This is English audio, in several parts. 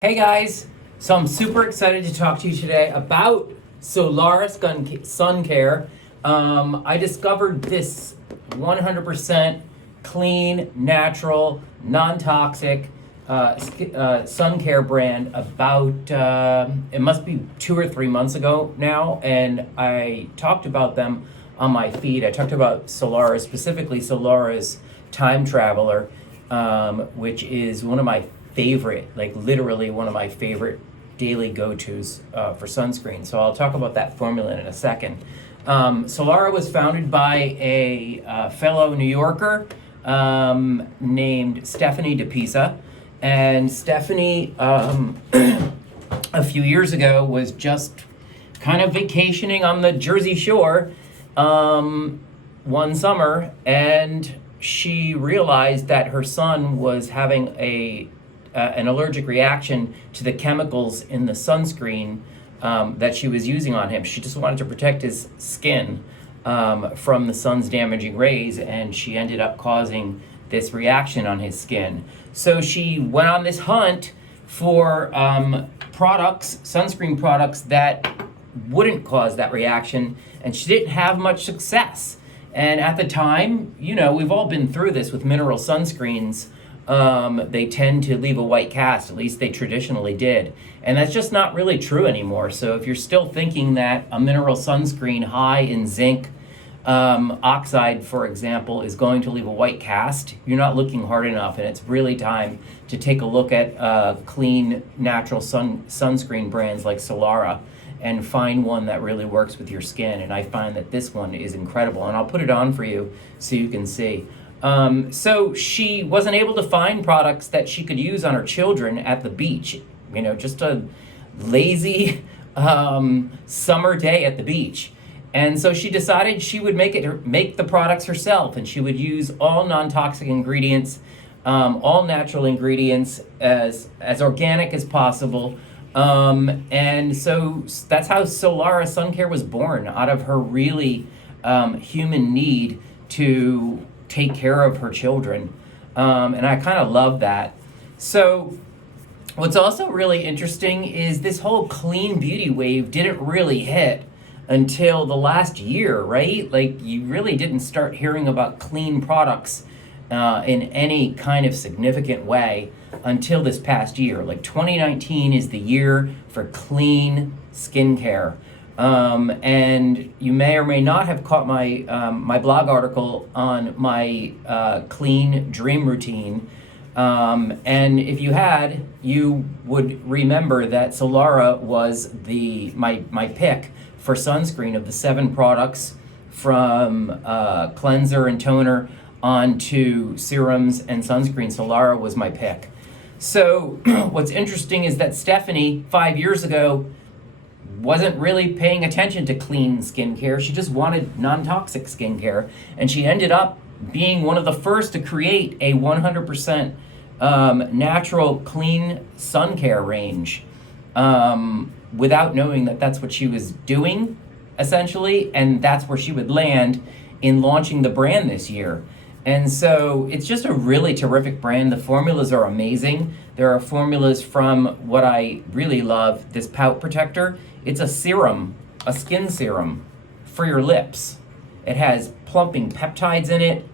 Hey guys, so I'm super excited to talk to you today about Solara Suncare. I discovered this 100% clean, natural, non-toxic sun care brand about, it must be 2 or 3 months ago now, and I talked about them on my feed. I talked about Solara, specifically Solara's Time Traveler, which is one of my favorite, like literally one of my favorite daily go-tos for sunscreen. So I'll talk about that formula in a second. Solara was founded by a fellow New Yorker named Stephanie DiPisa. And Stephanie, a few years ago, was just kind of vacationing on the Jersey Shore one summer, and she realized that her son was having an allergic reaction to the chemicals in the sunscreen that she was using on him. She just wanted to protect his skin from the sun's damaging rays, and she ended up causing this reaction on his skin. So she went on this hunt for products, sunscreen products that wouldn't cause that reaction, and she didn't have much success. And at the time, you know, we've all been through this with mineral sunscreens. They tend to leave a white cast, at least they traditionally did. And that's just not really true anymore. So if you're still thinking that a mineral sunscreen high in zinc oxide, for example, is going to leave a white cast, you're not looking hard enough, and it's really time to take a look at clean, natural sunscreen brands like Solara and find one that really works with your skin. And I find that this one is incredible, and I'll put it on for you so you can see. So she wasn't able to find products that she could use on her children at the beach. You know, just a lazy summer day at the beach. And so she decided she would make the products herself, and she would use all non-toxic ingredients, all natural ingredients, as organic as possible. And so that's how Solara Suncare was born, out of her really human need to take care of her children. And I kind of love that. So what's also really interesting is this whole clean beauty wave didn't really hit until the last year, right? Like, you really didn't start hearing about clean products in any kind of significant way until this past year. Like, 2019 is the year for clean skincare. And you may or may not have caught my my blog article on my clean dream routine. And if you had, you would remember that Solara was my pick for sunscreen. Of the 7 products, from cleanser and toner on to serums and sunscreen, Solara was my pick. So what's interesting is that Stephanie, 5 years ago, wasn't really paying attention to clean skincare. She just wanted non-toxic skincare, and she ended up being one of the first to create a 100% natural, clean sun care range without knowing that that's what she was doing, essentially, and that's where she would land in launching the brand this year. And so it's just a really terrific brand. The formulas are amazing. There are formulas from what I really love, this pout protector. It's a serum, a skin serum for your lips. It has plumping peptides in it.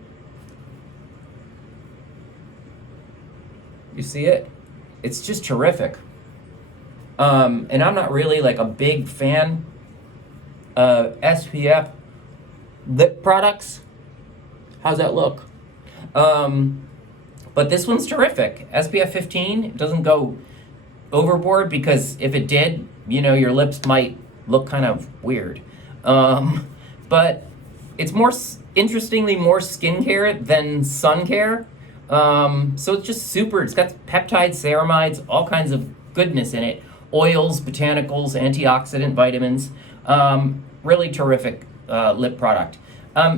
You see it? It's just terrific. And I'm not really like a big fan of SPF lip products. How's that look? But this one's terrific. SPF 15, it doesn't go overboard, because if it did, you know, your lips might look kind of weird. But it's interestingly more skincare than sun care. So it's just super. It's got peptides, ceramides, all kinds of goodness in it. Oils, botanicals, antioxidant, vitamins. Really terrific lip product.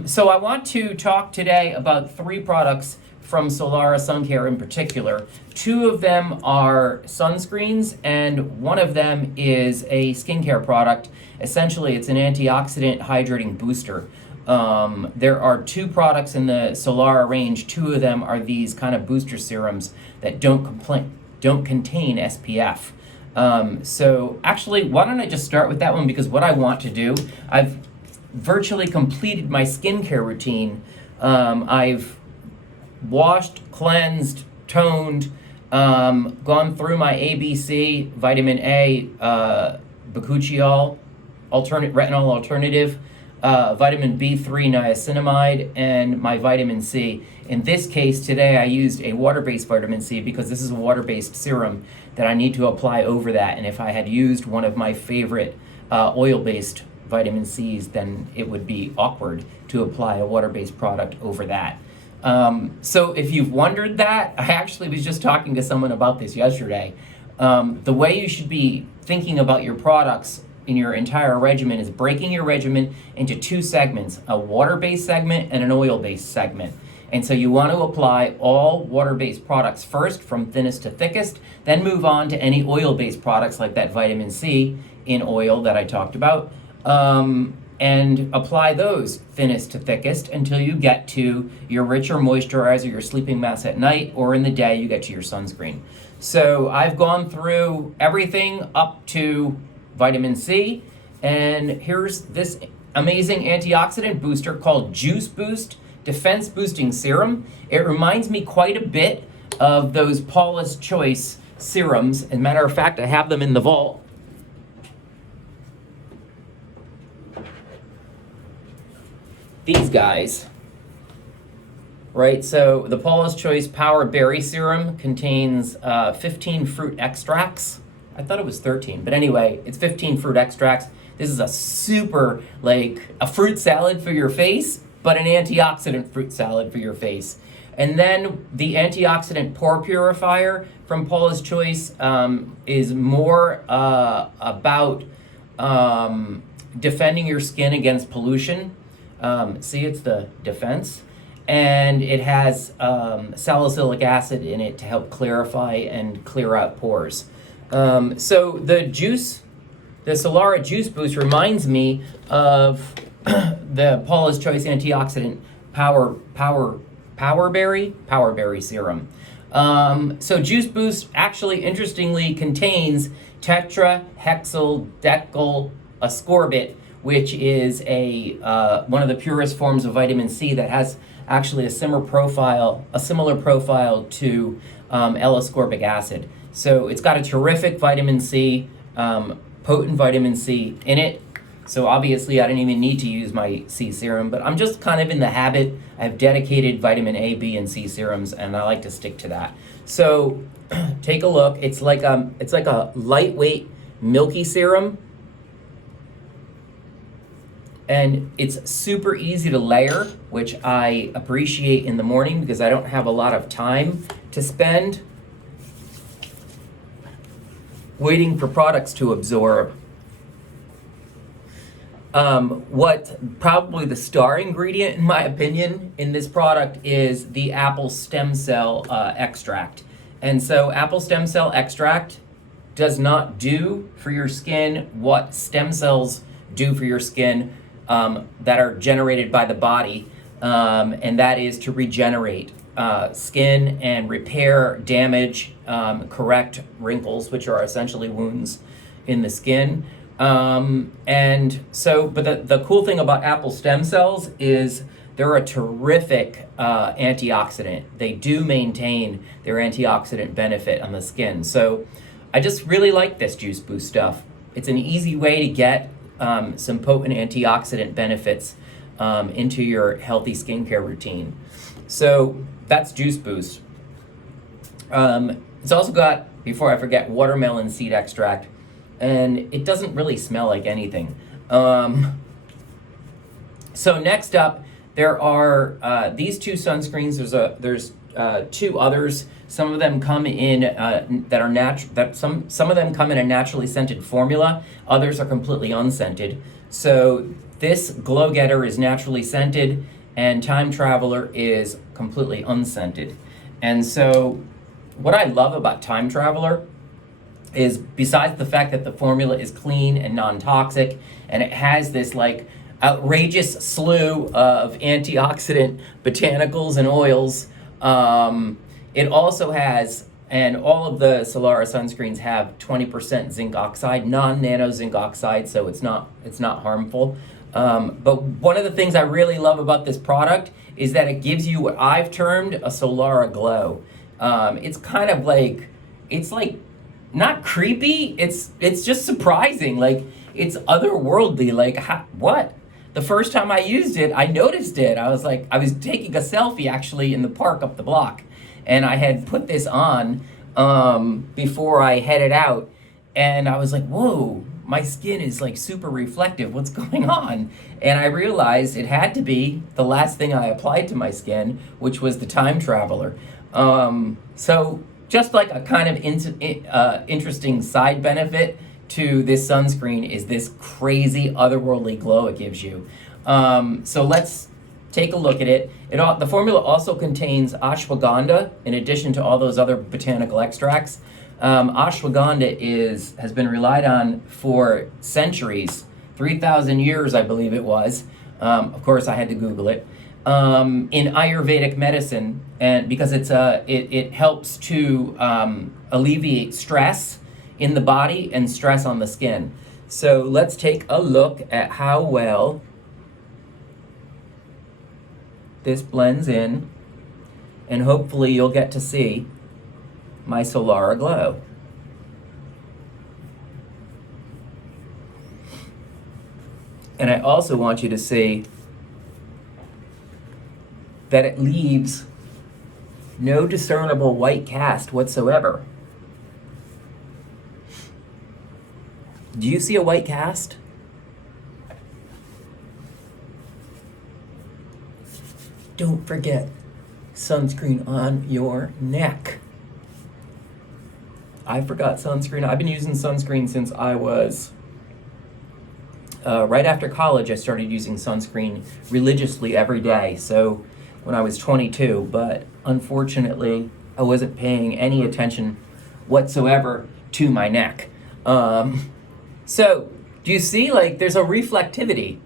So I want to talk today about 3 products from Solara Suncare in particular. 2 of them are sunscreens, and one of them is a skincare product. Essentially, it's an antioxidant hydrating booster. There are 2 products in the Solara range. 2 of them are these kind of booster serums that don't don't contain SPF. So actually, why don't I just start with that one, because what I want to do, I've virtually completed my skincare routine. I've washed, cleansed, toned, gone through my ABC, vitamin A, bakuchiol, retinol alternative, vitamin B3 niacinamide, and my vitamin C. In this case today I used a water-based vitamin C because this is a water-based serum that I need to apply over that, and if I had used one of my favorite oil-based vitamin C's, then it would be awkward to apply a water-based product over that. So if you've wondered that, I actually was just talking to someone about this yesterday. The way you should be thinking about your products in your entire regimen is breaking your regimen into two segments, a water-based segment and an oil-based segment. And so you want to apply all water-based products first from thinnest to thickest, then move on to any oil-based products like that vitamin C in oil that I talked about, and apply those thinnest to thickest until you get to your richer moisturizer, your sleeping mask at night, or in the day you get to your sunscreen. So I've gone through everything up to vitamin C, and here's this amazing antioxidant booster called Juice Boost Defense Boosting Serum. It reminds me quite a bit of those Paula's Choice serums. As a matter of fact, I have them in the vault. These guys, right? So the Paula's Choice Power Berry Serum contains 15 fruit extracts. I thought it was 13, but anyway, it's 15 fruit extracts. This is a super, like, a fruit salad for your face, but an antioxidant fruit salad for your face. And then the antioxidant pore purifier from Paula's Choice is more about defending your skin against pollution. See, it's the defense. And it has salicylic acid in it to help clarify and clear out pores. So the Solara Juice Boost reminds me of the Paula's Choice Antioxidant Power Berry Serum. So Juice Boost actually, interestingly, contains tetrahexyldecyl ascorbate, which is one of the purest forms of vitamin C that has actually a similar profile to L-ascorbic acid. So it's got a terrific vitamin C, potent vitamin C in it. So obviously I didn't even need to use my C serum, but I'm just kind of in the habit. I have dedicated vitamin A, B, and C serums, and I like to stick to that. So take a look. It's like a lightweight, milky serum. And it's super easy to layer, which I appreciate in the morning because I don't have a lot of time to spend waiting for products to absorb. What probably the star ingredient, in my opinion, in this product is the apple stem cell extract. And so apple stem cell extract does not do for your skin what stem cells do for your skin that are generated by the body, and that is to regenerate skin and repair damage, correct wrinkles, which are essentially wounds in the skin. And so, but the cool thing about apple stem cells is they're a terrific antioxidant. They do maintain their antioxidant benefit on the skin. So I just really like this Juice Boost stuff. It's an easy way to get some potent antioxidant benefits into your healthy skincare routine. So that's Juice Boost. It's also got, before I forget, watermelon seed extract, and it doesn't really smell like anything. So next up, there are these two sunscreens. There's two others. Some of them come in some of them come in a naturally scented formula. Others are completely unscented. So this Glow Getter is naturally scented, and Time Traveler is completely unscented. And so what I love about Time Traveler is, besides the fact that the formula is clean and non-toxic, and it has this like outrageous slew of antioxidant botanicals and oils, it also has And all of the Solara sunscreens have 20% zinc oxide, non-nano zinc oxide, so it's not harmful. But one of the things I really love about this product is that it gives you what I've termed a Solara glow. It's kind of like, it's like not creepy, it's just surprising. Like, it's otherworldly. Like, what? The first time I used it, I noticed it. I was taking a selfie actually in the park up the block, and I had put this on before I headed out, and I was like, whoa, my skin is like super reflective. What's going on? And I realized it had to be the last thing I applied to my skin, which was the Time Traveler. So just like a kind of interesting side benefit to this sunscreen is this crazy otherworldly glow it gives you. So let's take a look at it. The formula also contains ashwagandha in addition to all those other botanical extracts. Ashwagandha has been relied on for centuries, 3,000 years I believe it was. Of course I had to Google it. In Ayurvedic medicine, and because it helps to alleviate stress in the body and stress on the skin. So let's take a look at how well this blends in, and hopefully you'll get to see my Solara glow. And I also want you to see that it leaves no discernible white cast whatsoever. Do you see a white cast? Don't forget sunscreen on your neck. I forgot sunscreen. I've been using sunscreen since I was right after college. I started using sunscreen religiously every day. So when I was 22, but unfortunately I wasn't paying any attention whatsoever to my neck. So do you see, like, there's a reflectivity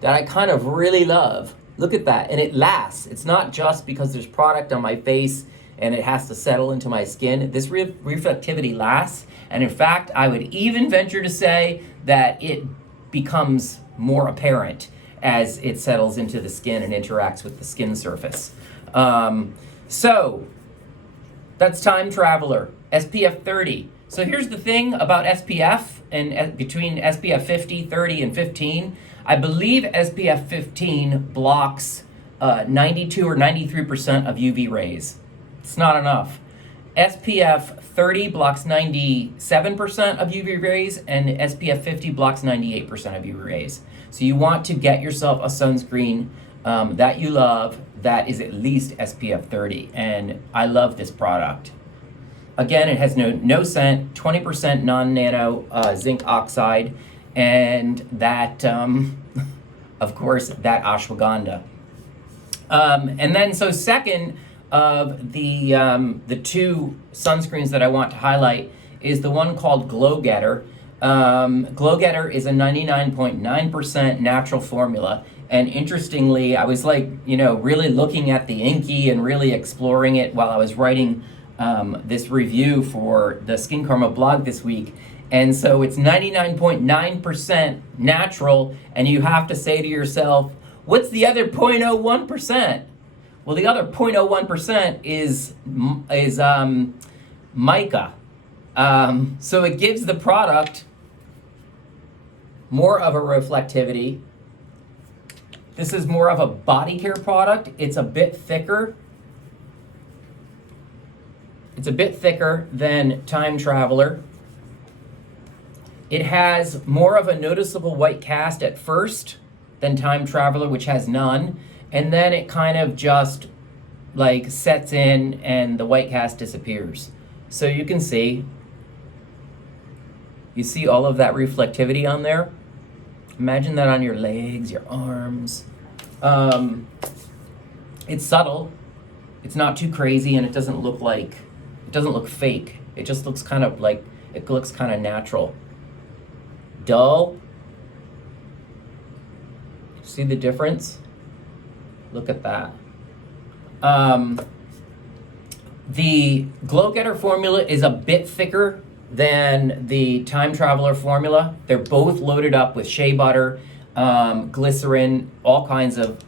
that I kind of really love. Look at that, and it lasts. It's not just because there's product on my face and it has to settle into my skin. This reflectivity lasts, and in fact, I would even venture to say that it becomes more apparent as it settles into the skin and interacts with the skin surface. So that's Time Traveler, SPF 30. So here's the thing about SPF, and between SPF 50, 30, and 15, I believe SPF 15 blocks 92 or 93% of UV rays. It's not enough. SPF 30 blocks 97% of UV rays, and SPF 50 blocks 98% of UV rays. So you want to get yourself a sunscreen that you love that is at least SPF 30, and I love this product. Again, it has no scent, 20% non-nano zinc oxide, and that, of course, that ashwagandha. And then, so second of the two sunscreens that I want to highlight is the one called Gator. Gator is a 99.9% natural formula. And interestingly, I was really looking at the Inky and really exploring it while I was writing this review for the SKINCARMA blog this week. And so it's 99.9% natural, and you have to say to yourself, what's the other 0.01%? Well, the other 0.01% is mica. So it gives the product more of a reflectivity. This is more of a body care product. It's a bit thicker. It's a bit thicker than Time Traveler. It has more of a noticeable white cast at first than Time Traveler, which has none. And then it kind of just like sets in and the white cast disappears. So you can see, you see all of that reflectivity on there? Imagine that on your legs, your arms. It's subtle. It's not too crazy, and it doesn't look fake. It just looks kind of like, it looks kind of natural. Dull. See the difference? Look at that. The Glow Getter formula is a bit thicker than the Time Traveler formula. They're both loaded up with shea butter, glycerin, all kinds of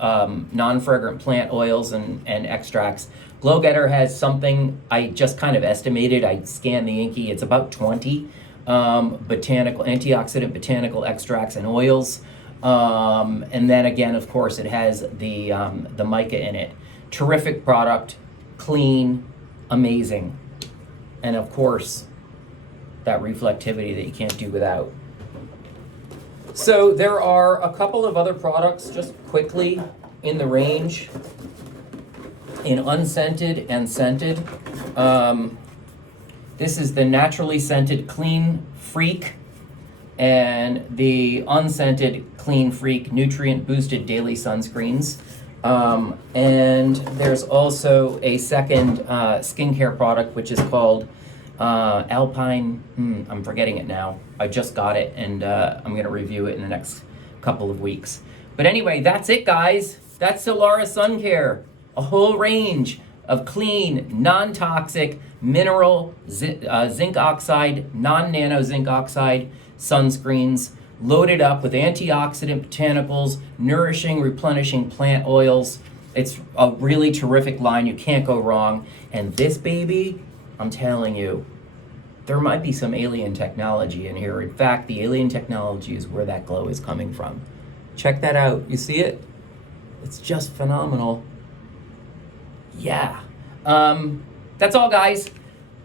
non-fragrant plant oils and extracts. Glow Getter has something I just kind of estimated. I scanned the Inky. It's about 20 botanical, antioxidant botanical extracts and oils. And then again, of course, it has the mica in it. Terrific product, clean, amazing. And of course, that reflectivity that you can't do without. So there are a couple of other products just quickly in the range in unscented and scented. This is the naturally scented Clean Freak and the unscented Clean Freak nutrient boosted daily sunscreens. And there's also a second skincare product which is called Alpine, I'm forgetting it now. I just got it and I'm going to review it in the next couple of weeks. But anyway, that's it, guys. That's Solara Suncare. A whole range of clean, non-toxic, mineral, zinc oxide, non-nano zinc oxide sunscreens loaded up with antioxidant botanicals, nourishing, replenishing plant oils. It's a really terrific line. You can't go wrong. And this baby, I'm telling you, there might be some alien technology in here. In fact, the alien technology is where that glow is coming from. Check that out. You see it? It's just phenomenal. Yeah. That's all, guys.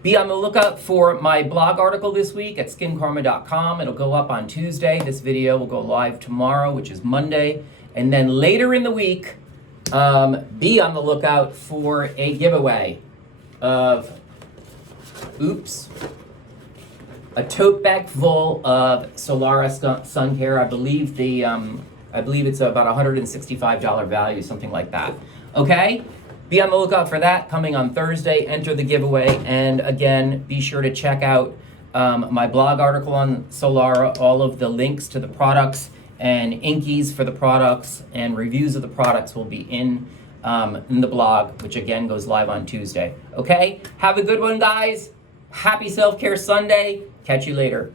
Be on the lookout for my blog article this week at SKINCARMA.com. It'll go up on Tuesday. This video will go live tomorrow, which is Monday. And then later in the week, be on the lookout for a giveaway of, a tote bag full of Solara Suncare. I believe it's about $165 value, something like that. Okay? Be on the lookout for that coming on Thursday. Enter the giveaway. And again, be sure to check out my blog article on Solara. All of the links to the products and inkies for the products and reviews of the products will be in the blog, which again goes live on Tuesday. Okay? Have a good one, guys. Happy Self-Care Sunday. Catch you later.